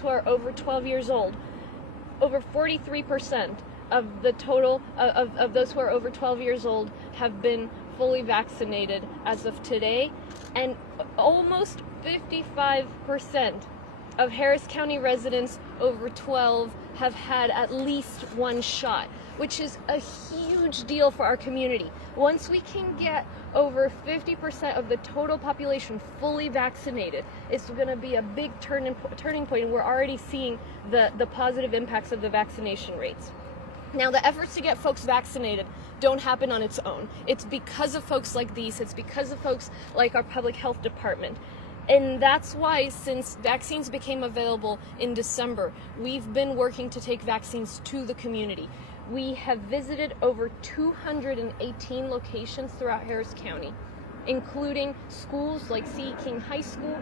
who are over 12 years old. Over 43% of the total of those who are over 12 years old have been fully vaccinated as of today, and almost 55% of Harris County residents over 12 have had at least one shot, which is a huge deal for our community. Once we can get over 50% of the total population fully vaccinated, it's going to be a big turning point, and we're already seeing the positive impacts of the vaccination rates. Now, the efforts to get folks vaccinated don't happen on its own. It's because of folks like these. It's because of folks like our public health department. And that's why, since vaccines became available in December, we've been working to take vaccines to the community. We have visited over 218 locations throughout Harris County, including schools like C.E. King High School,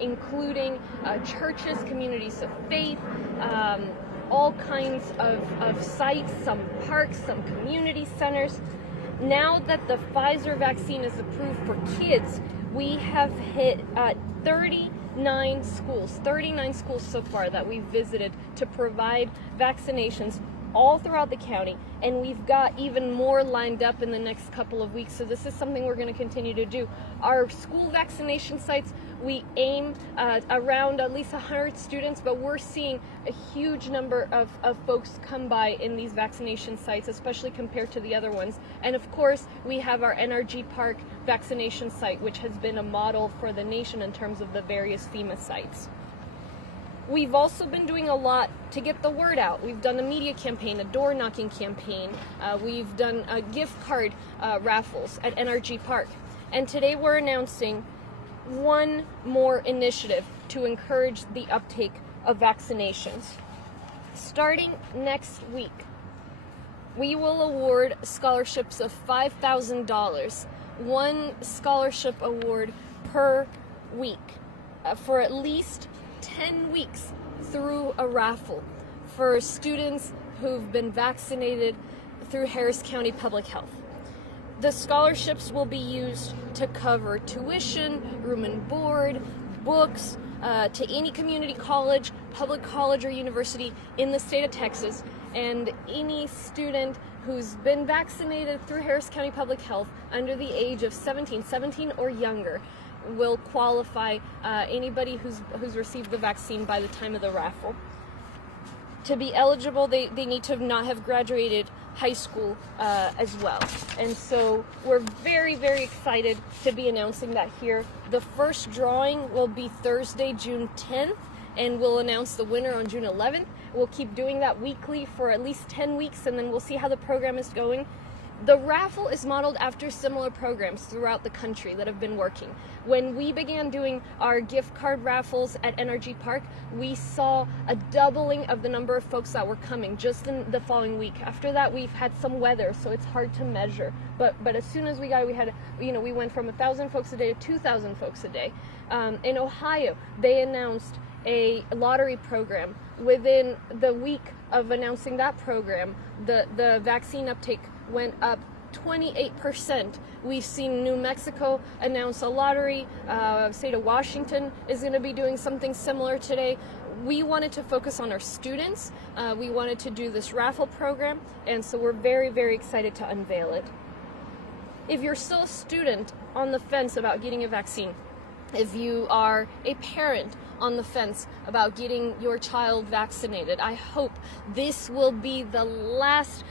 including churches, communities of faith, all kinds of sites, some parks, some community centers. Now that the Pfizer vaccine is approved for kids, we have hit 39 schools so far that we've visited to provide vaccinations all throughout the county, and we've got even more lined up in the next couple of weeks. So this is something we're going to continue to do. Our school vaccination sites, we aim around at least 100 students, but we're seeing a huge number of folks come by in these vaccination sites, especially compared to the other ones. And of course, we have our NRG Park vaccination site, which has been a model for the nation in terms of the various FEMA sites. We've also been doing a lot to get the word out. We've done a media campaign, a door knocking campaign. We've done gift card raffles at NRG Park. And today we're announcing one more initiative to encourage the uptake of vaccinations. Starting next week, we will award scholarships of $5,000, one scholarship award per week, for at least 10 weeks through a raffle for students who've been vaccinated through Harris County Public Health. The scholarships will be used to cover tuition, room and board, books, to any community college, public college, or university in the state of Texas, and any student who's been vaccinated through Harris County Public Health under the age of 17 or younger will qualify. Anybody who's received the vaccine by the time of the raffle. To be eligible, they need to not have graduated high school as well. And so we're very, very excited to be announcing that here. The first drawing will be Thursday, June 10th, and we'll announce the winner on June 11th. We'll keep doing that weekly for at least 10 weeks, and then we'll see how the program is going. The raffle is modeled after similar programs throughout the country that have been working. When we began doing our gift card raffles at NRG Park, we saw a doubling of the number of folks that were coming just in the following week. After that, we've had some weather, so it's hard to measure. But as soon as we got it, we went from 1,000 folks a day to 2,000 folks a day. In Ohio, they announced a lottery program. Within the week of announcing that program, the vaccine uptake went up 28%. We've seen New Mexico announce a lottery. State of Washington is going to be doing something similar today. We wanted to focus on our students. We wanted to do this raffle program, and so we're very, very excited to unveil it. If you're still a student on the fence about getting a vaccine, if you are a parent on the fence about getting your child vaccinated, I hope this will be the last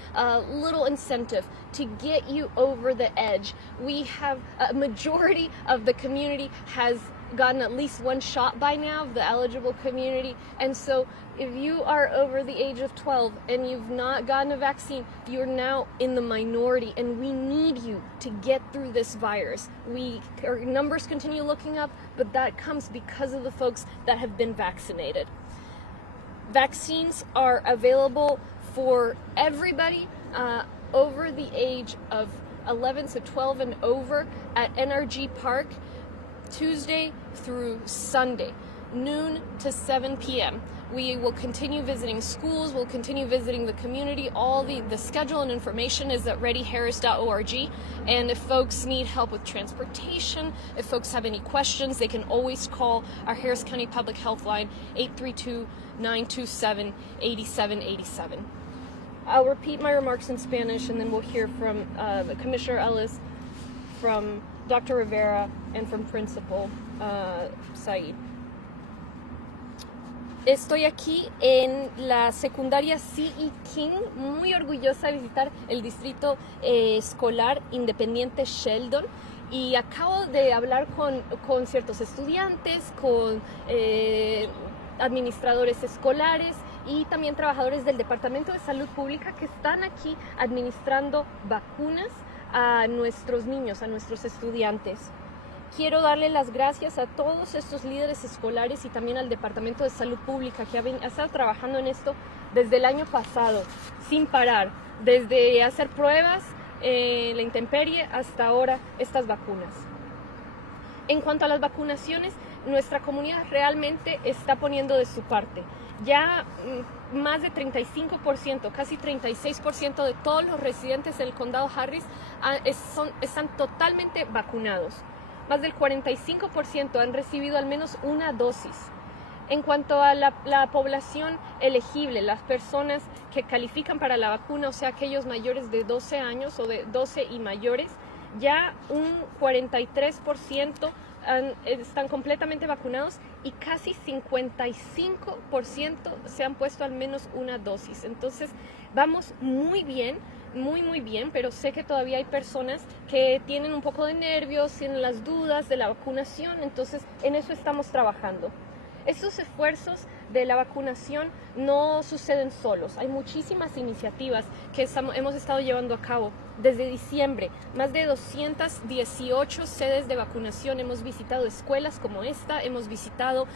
little incentive to get you over the edge. We have a majority of the community has gotten at least one shot by now, the eligible community. And so if you are over the age of 12 and you've not gotten a vaccine, you're now in the minority, and we need you to get through this virus. Our numbers continue looking up, but that comes because of the folks that have been vaccinated. Vaccines are available for everybody over the age of 11 to 12 and over at NRG Park, Tuesday through Sunday. noon to 7 p.m. We will continue visiting schools, we'll continue visiting the community. All the schedule and information is at readyharris.org. And if folks need help with transportation, if folks have any questions, they can always call our Harris County Public Health line, 832-927-8787. I'll repeat my remarks in Spanish, and then we'll hear from Commissioner Ellis, from Dr. Rivera, and from Principal Said. Estoy aquí en la secundaria C.E. King, muy orgullosa de visitar el distrito escolar independiente Sheldon, y acabo de hablar con ciertos estudiantes, con administradores escolares y también trabajadores del Departamento de Salud Pública que están aquí administrando vacunas a nuestros niños, a nuestros estudiantes. Quiero darle las gracias a todos estos líderes escolares y también al Departamento de Salud Pública que ha estado trabajando en esto desde el año pasado, sin parar, desde hacer pruebas en la intemperie hasta ahora estas vacunas. En cuanto a las vacunaciones, nuestra comunidad realmente está poniendo de su parte. Ya más de 35%, casi 36% de todos los residentes del condado Harris están totalmente vacunados. Más del 45% han recibido al menos una dosis. En cuanto a la población elegible, las personas que califican para la vacuna, o sea, aquellos mayores de 12 años o de 12 y mayores, ya un 43% están completamente vacunados y casi 55% se han puesto al menos una dosis. Entonces, vamos muy bien, muy bien, pero sé que todavía hay personas que tienen un poco de nervios, tienen las dudas de la vacunación, entonces en eso estamos trabajando. Estos esfuerzos de la vacunación no suceden solos. Hay muchísimas iniciativas que hemos estado llevando a cabo desde diciembre. Más de 218 sedes de vacunación. Hemos visitado escuelas como esta, hemos visitado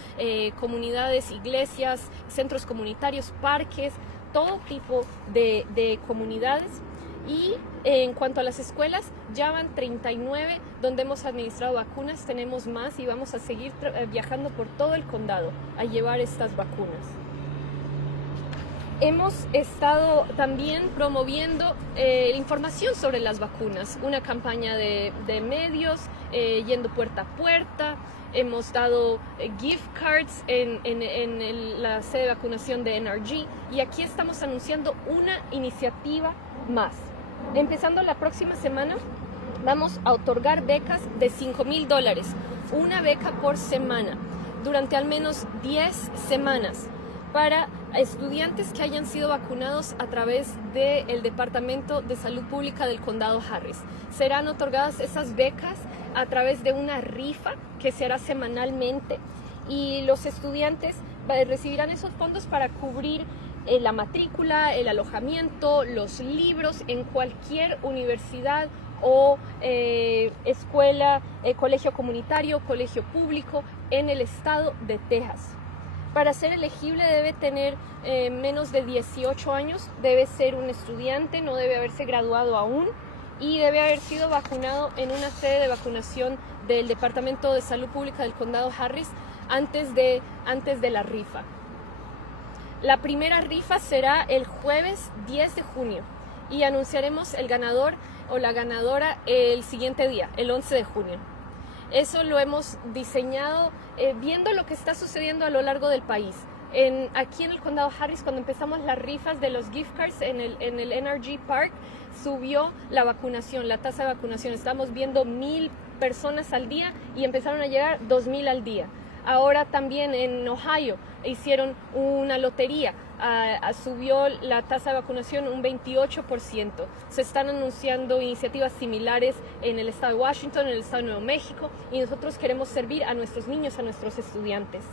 comunidades, iglesias, centros comunitarios, parques, todo tipo de comunidades. Y en cuanto a las escuelas, ya van 39 donde hemos administrado vacunas, tenemos más y vamos a seguir viajando por todo el condado a llevar estas vacunas. Hemos estado también promoviendo información sobre las vacunas, una campaña de medios, yendo puerta a puerta. Hemos dado gift cards en la sede de vacunación de NRG y aquí estamos anunciando una iniciativa más. Empezando la próxima semana, vamos a otorgar becas de $5,000, una beca por semana, durante al menos 10 semanas, para estudiantes que hayan sido vacunados a través del Departamento de Salud Pública del Condado Harris. Serán otorgadas esas becas a través de una rifa que se hará semanalmente y los estudiantes recibirán esos fondos para cubrir la matrícula, el alojamiento, los libros en cualquier universidad o escuela, colegio comunitario, colegio público en el estado de Texas. Para ser elegible debe tener menos de 18 años, debe ser un estudiante, no debe haberse graduado aún y debe haber sido vacunado en una sede de vacunación del Departamento de Salud Pública del Condado Harris antes de la rifa. La primera rifa será el jueves 10 de junio y anunciaremos el ganador o la ganadora el siguiente día, el 11 de junio. Eso lo hemos diseñado viendo lo que está sucediendo a lo largo del país. Aquí en el condado Harris, cuando empezamos las rifas de los gift cards en el NRG Park, subió la vacunación, la tasa de vacunación. Estamos viendo 1,000 personas al día y empezaron a llegar 2,000 al día. Ahora también en Ohio hicieron una lotería, subió la tasa de vacunación un 28%. Se están anunciando iniciativas similares en el estado de Washington, en el estado de Nuevo México, y nosotros queremos servir a nuestros niños, a nuestros estudiantes.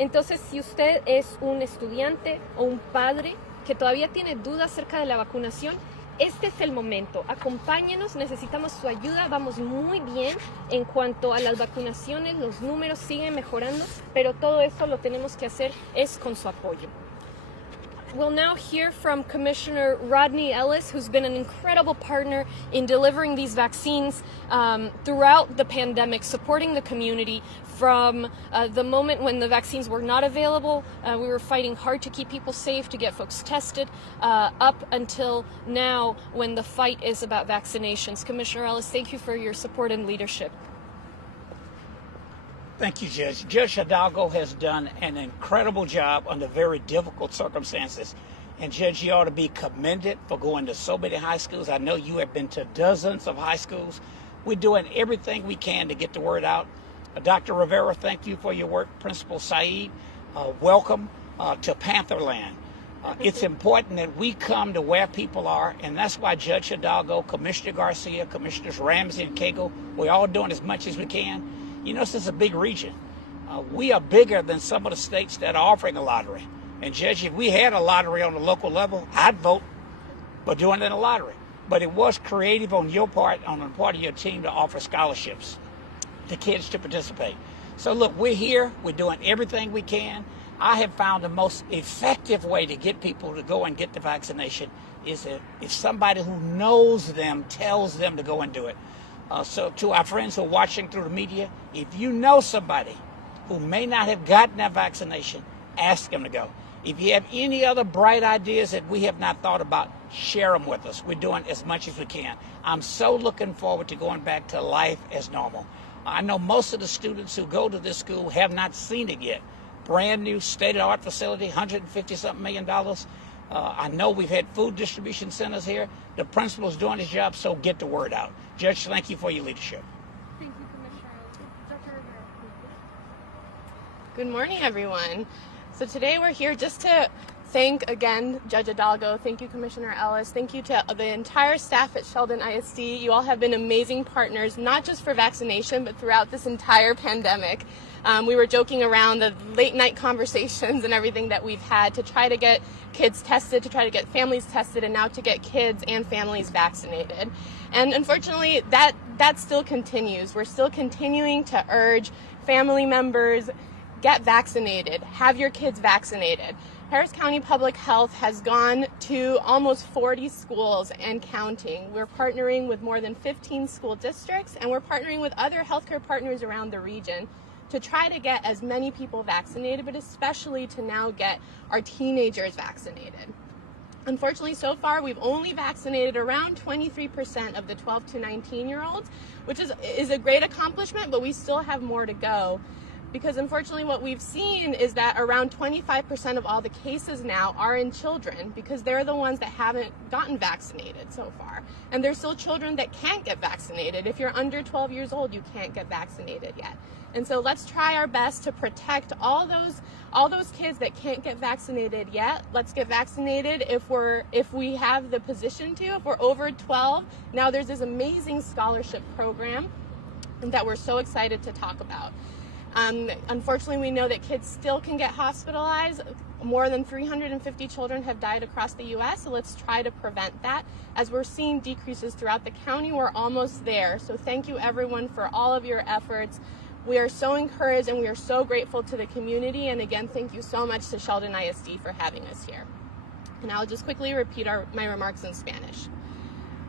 Entonces, si usted es un estudiante o un padre que todavía tiene dudas acerca de la vacunación, este es el momento. Acompáñenos, necesitamos su ayuda, vamos muy bien en cuanto a las vacunaciones, los números siguen mejorando, pero todo eso lo tenemos que hacer es con su apoyo. We'll now hear from Commissioner Rodney Ellis, who's been an incredible partner in delivering these vaccines throughout the pandemic, supporting the community from the moment when the vaccines were not available. We were fighting hard to keep people safe, to get folks tested, up until now when the fight is about vaccinations. Commissioner Ellis, thank you for your support and leadership. Thank you, Judge. Judge Hidalgo has done an incredible job under very difficult circumstances. And Judge, you ought to be commended for going to so many high schools. I know you have been to dozens of high schools. We're doing everything we can to get the word out. Dr. Rivera, thank you for your work. Principal Saeed, welcome to Pantherland. It's important that we come to where people are, and that's why Judge Hidalgo, Commissioner Garcia, Commissioners Ramsey and KHOU, we're all doing as much as we can. You know, this is a big region. We are bigger than some of the states that are offering a lottery. And Judge, if we had a lottery on the local level, I'd vote for doing it in a lottery. But it was creative on your part, on the part of your team, to offer scholarships to kids to participate. So look, we're here. We're doing everything we can. I have found the most effective way to get people to go and get the vaccination is if somebody who knows them tells them to go and do it. So to our friends who are watching through the media, if you know somebody who may not have gotten that vaccination, ask them to go. If you have any other bright ideas that we have not thought about, share them with us. We're doing as much as we can. I'm so looking forward to going back to life as normal. I know most of the students who go to this school have not seen it yet. Brand new state-of-the-art facility, $150-something million. I know we've had food distribution centers here. The principal's doing his job, so get the word out. Judge, thank you for your leadership. Thank you, Commissioner. Dr. Rivera, please. Good morning, everyone. So today we're here just to thank again Judge Hidalgo. Thank you, Commissioner Ellis. Thank you to the entire staff at Sheldon ISD. You all have been amazing partners, not just for vaccination, but throughout this entire pandemic. We were joking around the late night conversations and everything that we've had to try to get kids tested, to try to get families tested, and now to get kids and families vaccinated. And unfortunately, that still continues. We're still continuing to urge family members, get vaccinated, have your kids vaccinated. Harris County Public Health has gone to almost 40 schools and counting. We're partnering with more than 15 school districts, and we're partnering with other healthcare partners around the region to try to get as many people vaccinated, but especially to now get our teenagers vaccinated. Unfortunately, so far, we've only vaccinated around 23% of the 12 to 19-year-olds, which is a great accomplishment, but we still have more to go. Because unfortunately what we've seen is that around 25% of all the cases now are in children, because they're the ones that haven't gotten vaccinated so far. And there's still children that can't get vaccinated. If you're under 12 years old, you can't get vaccinated yet. And so let's try our best to protect all those kids that can't get vaccinated yet. Let's get vaccinated if we have the position to. If we're over 12, now there's this amazing scholarship program that we're so excited to talk about. Unfortunately, we know that kids still can get hospitalized. More than 350 children have died across the U.S., so let's try to prevent that. As we're seeing decreases throughout the county, we're almost there. So thank you, everyone, for all of your efforts. We are so encouraged and we are so grateful to the community. And again, thank you so much to Sheldon ISD for having us here. And I'll just quickly repeat my remarks in Spanish.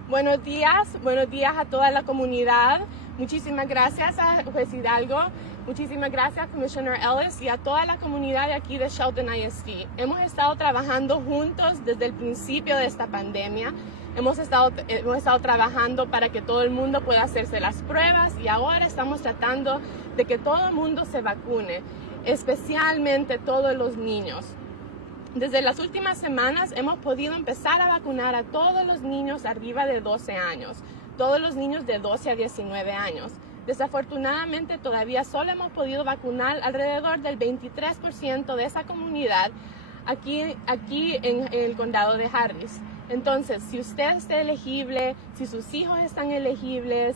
Buenos días a toda la comunidad. Muchísimas gracias a Juez Hidalgo. Muchísimas gracias, Commissioner Ellis, y a toda la comunidad de aquí de Sheldon ISD. Hemos estado trabajando juntos desde el principio de esta pandemia. Hemos estado trabajando para que todo el mundo pueda hacerse las pruebas y ahora estamos tratando de que todo el mundo se vacune, especialmente todos los niños. Desde las últimas semanas hemos podido empezar a vacunar a todos los niños arriba de 12 años, todos los niños de 12 a 19 años. Desafortunadamente todavía solo hemos podido vacunar alrededor del 23% de esa comunidad aquí en el condado de Harris. Entonces, si usted está elegible, si sus hijos están elegibles,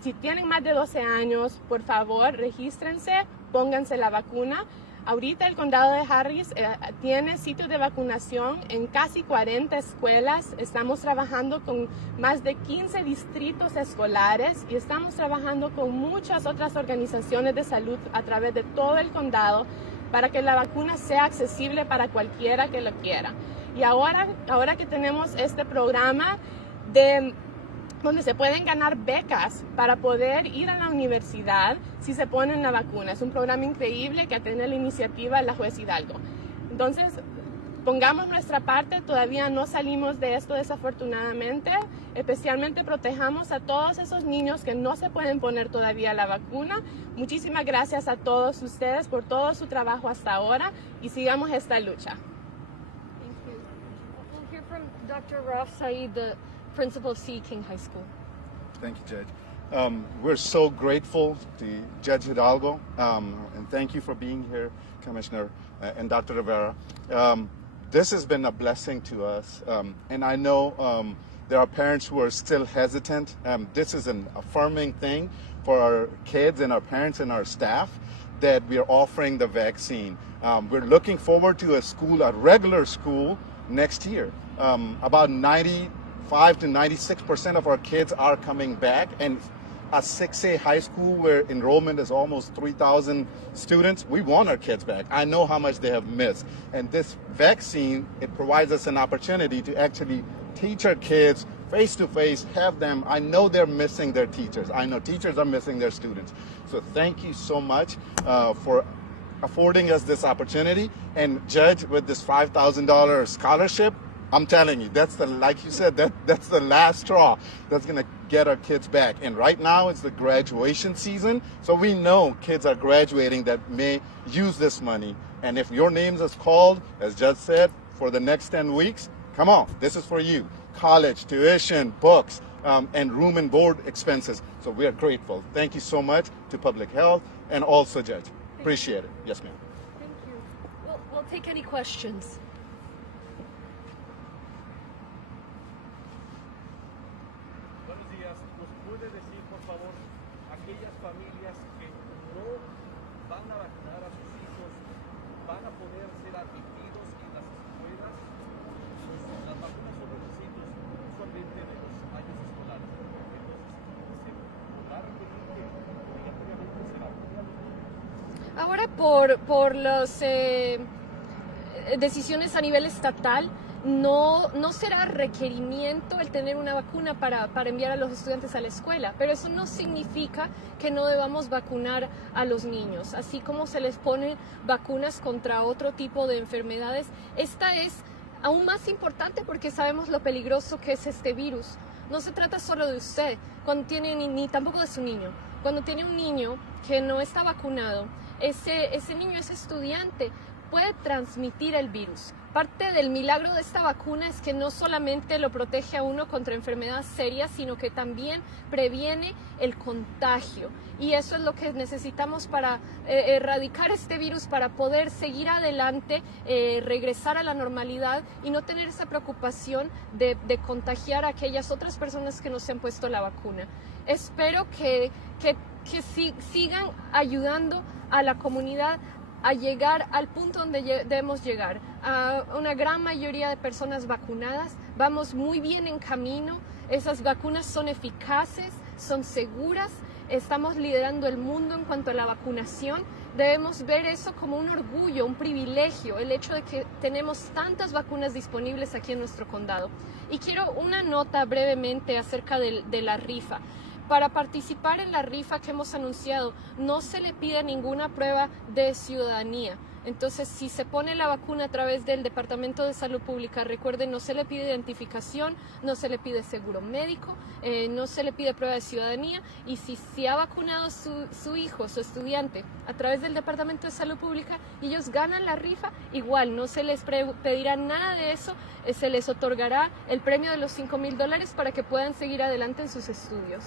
si tienen más de 12 años, por favor, regístrense, pónganse la vacuna. Ahorita el condado de Harris tiene sitios de vacunación en casi 40 escuelas. Estamos trabajando con más de 15 distritos escolares y estamos trabajando con muchas otras organizaciones de salud a través de todo el condado para que la vacuna sea accesible para cualquiera que lo quiera. Y ahora que tenemos este programa donde se pueden ganar becas para poder ir a la universidad si se ponen la vacuna. Es un programa increíble que tiene la iniciativa la juez Hidalgo. Entonces, pongamos nuestra parte, todavía no salimos de esto desafortunadamente, especialmente protejamos a todos esos niños que no se pueden poner todavía la vacuna. Muchísimas gracias a todos ustedes por todo su trabajo hasta ahora y sigamos esta lucha. Thank you. We'll hear from Dr. Raf Saeed, the principal of C. King High School. Thank you, Judge. We're so grateful to Judge Hidalgo, and thank you for being here, Commissioner, and Dr. Rivera. This has been a blessing to us, and I know there are parents who are still hesitant. This is an affirming thing for our kids and our parents and our staff that we are offering the vaccine. We're looking forward to a regular school next year. About 95 to 96% of our kids are coming back, and a 6A high school where enrollment is almost 3,000 students, we want our kids back. I know how much they have missed. And this vaccine, it provides us an opportunity to actually teach our kids face to face, have them. I know they're missing their teachers. I know teachers are missing their students. So thank you so much for affording us this opportunity. And Judge, with this $5,000 scholarship, I'm telling you, like you said, that's the last straw that's gonna get our kids back. And right now it's the graduation season, so we know kids are graduating that may use this money. And if your names is called, as Judge said, for the next 10 weeks, come on, this is for you. College, tuition, books, and room and board expenses. So we are grateful. Thank you so much to Public Health and also Judge. Appreciate it. Yes, ma'am. Thank you. We'll take any questions. Buenos días. ¿Nos puede decir, por favor, aquellas familias que no van a vacunar a sus hijos, van a poder ser admitidos en las escuelas? Pues las vacunas son requisitos usualmente de los años escolares. Entonces, ¿se podrá requerir que obligatoriamente se vacune a los niños? Ahora por las decisiones a nivel estatal, no será requerimiento el tener una vacuna para enviar a los estudiantes a la escuela, pero eso no significa que no debamos vacunar a los niños, así como se les ponen vacunas contra otro tipo de enfermedades. Esta es aún más importante porque sabemos lo peligroso que es este virus. No se trata solo de usted, cuando tiene, ni tampoco de su niño. Cuando tiene un niño que no está vacunado, ese niño, ese estudiante, puede transmitir el virus. Parte del milagro de esta vacuna es que no solamente lo protege a uno contra enfermedades serias, sino que también previene el contagio. Y eso es lo que necesitamos para erradicar este virus, para poder seguir adelante, regresar a la normalidad y no tener esa preocupación de contagiar a aquellas otras personas que no se han puesto la vacuna. Espero que sigan ayudando a la comunidad a llegar al punto donde debemos llegar, a una gran mayoría de personas vacunadas. Vamos muy bien en camino, esas vacunas son eficaces, son seguras, estamos liderando el mundo en cuanto a la vacunación. Debemos ver eso como un orgullo, un privilegio, el hecho de que tenemos tantas vacunas disponibles aquí en nuestro condado. Y quiero una nota brevemente acerca de la rifa. Para participar en la rifa que hemos anunciado, no se le pide ninguna prueba de ciudadanía. Entonces, si se pone la vacuna a través del Departamento de Salud Pública, recuerden, no se le pide identificación, no se le pide seguro médico, no se le pide prueba de ciudadanía. Y si ha vacunado su hijo, su estudiante, a través del Departamento de Salud Pública, y ellos ganan la rifa, igual no se les pedirá nada de eso, se les otorgará el premio de los $5,000 para que puedan seguir adelante en sus estudios.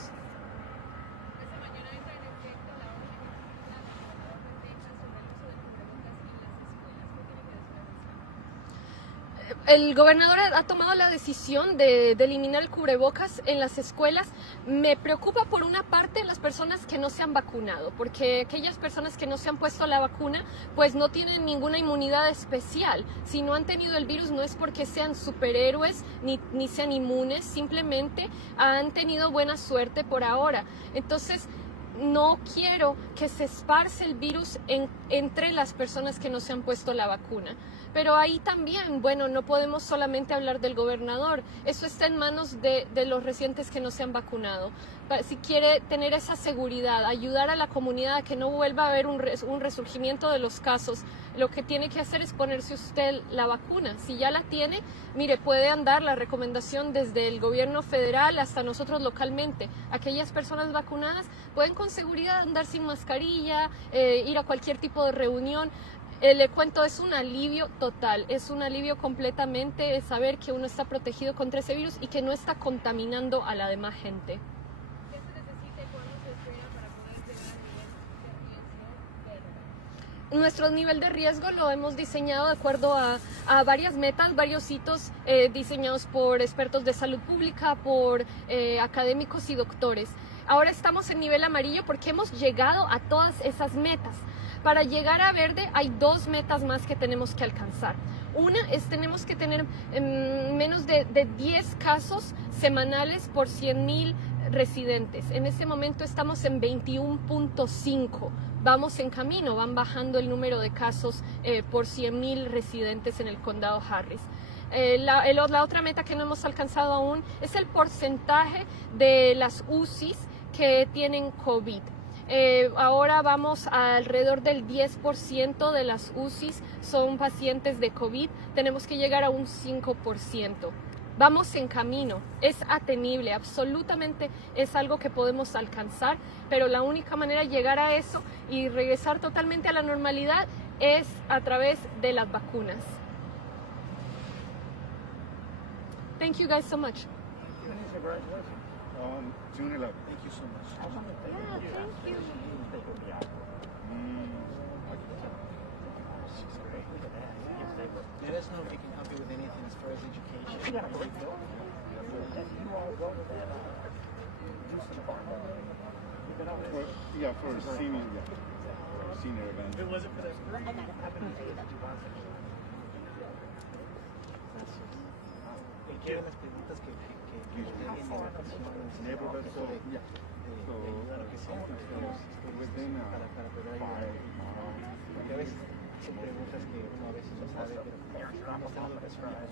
El gobernador ha tomado la decisión de eliminar el cubrebocas en las escuelas. Me preocupa por una parte las personas que no se han vacunado, porque aquellas personas que no se han puesto la vacuna pues no tienen ninguna inmunidad especial. Si no han tenido el virus no es porque sean superhéroes ni sean inmunes, simplemente han tenido buena suerte por ahora. Entonces, no quiero que se esparce el virus entre las personas que no se han puesto la vacuna. Pero ahí también, bueno, no podemos solamente hablar del gobernador, eso está en manos de los residentes que no se han vacunado. Si quiere tener esa seguridad, ayudar a la comunidad a que no vuelva a haber un resurgimiento de los casos, lo que tiene que hacer es ponerse usted la vacuna. Si ya la tiene, mire, puede andar la recomendación desde el gobierno federal hasta nosotros localmente. Aquellas personas vacunadas pueden con seguridad andar sin mascarilla, ir a cualquier tipo de reunión. Le cuento, es un alivio total, es un alivio completamente saber que uno está protegido contra ese virus y que no está contaminando a la demás gente. ¿Qué se necesita y cuándo se espera para poder llegar a nivel de riesgo verde? Nuestro nivel de riesgo lo hemos diseñado de acuerdo a varias metas, varios hitos diseñados por expertos de salud pública, por académicos y doctores. Ahora estamos en nivel amarillo porque hemos llegado a todas esas metas. Para llegar a verde hay dos metas más que tenemos que alcanzar. Una es tenemos que tener menos de 10 casos semanales por 100,000 residentes. En este momento estamos en 21.5. Vamos en camino, van bajando el número de casos por 100,000 residentes en el condado Harris. La otra meta que no hemos alcanzado aún es el porcentaje de las UCIs que tienen COVID. Ahora vamos a alrededor del 10% de las UCIs son pacientes de COVID. Tenemos que llegar a un 5%. Vamos en camino, es atenible, absolutamente es algo que podemos alcanzar, pero la única manera de llegar a eso y regresar totalmente a la normalidad es a través de las vacunas. Thank you guys so much. On June 11th. Thank you so much. Let us know if we can help you with anything as far as education. For senior event. Was it for that? Quieren las preguntas que usted tiene Neighborhood, so yeah. So within 5 miles. Porque a veces son preguntas que uno a veces no sabe, pero vamos a describe.